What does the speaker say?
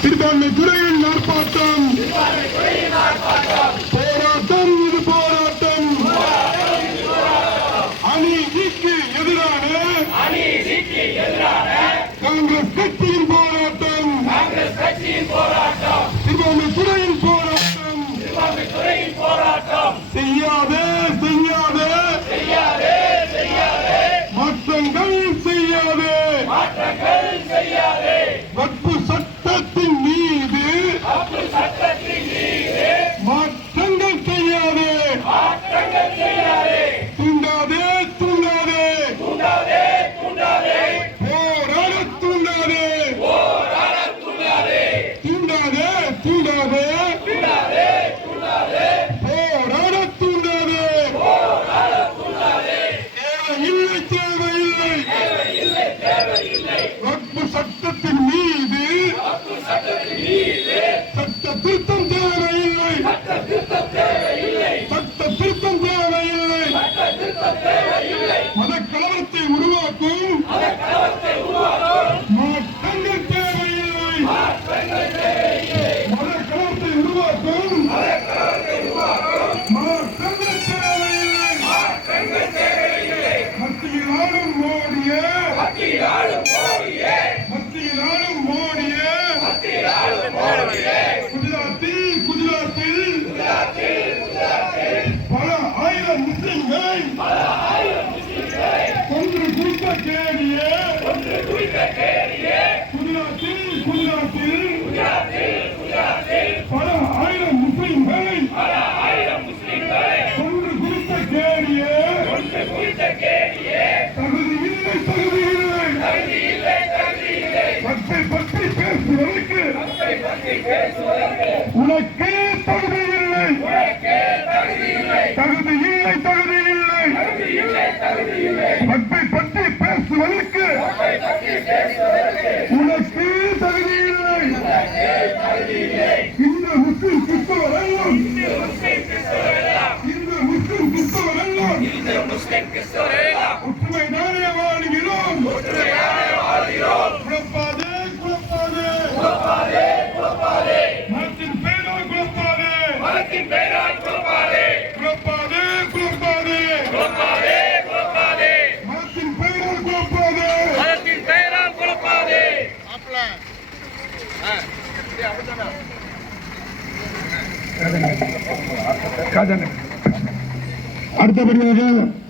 சிறுபான்மை துறையின் ஆர்ப்பாட்டம் போராட்டம் இது போராட்டம் அநீதிக்கு எதிரான காங்கிரஸ் கட்சியின் போராட்டம் சிறுபான்மை துறையின் போராட்டம் செய்யாதே மாற்றங்கள் செய்யாதே வக்பு சட்டத்தின் மீது மாற்றங்கள் செய்யாதே தூண்டாதே போராட தூண்டாதே போராட தூண்டாதே தேவையில்லை வக்பு சட்டத்தின் மீது சட்ட திருத்தம் தேவையில்லை மதக்கலவரத்தை உருவாக்கும் மாற்றங்கள் தேவையில்லை மதக்கலவரத்தை உருவாக்கும் மாற்றங்கள் தேவையில்லை மத்தியில் ஆளும் மோடியே குஜராத்தில் பல ஆயிரம் முஸ்லிம்கள் கொன்று குறித்த கேடியே குஜராத்தில் பல ஆயிரம் முஸ்லிம்களை கொன்று குறித்த கேடியே தகுதியில்லை வக்பை பற்றி பேசுவதற்கு உனக்கு தகுதியில்லை வக்பை பற்றி பேசுவதற்கு உனக்கு தகுதியில்லை இந்த முஸ்லிம் கிறிஸ்தவரெல்லாம் ஒற்றுமை தானே வாழ்கிறோம் குழப்பாதே மதத்தின் பெயரால் குழப்பாதே மதத்தின் பெயரால் குழப்பாதே அடுத்தபடியாக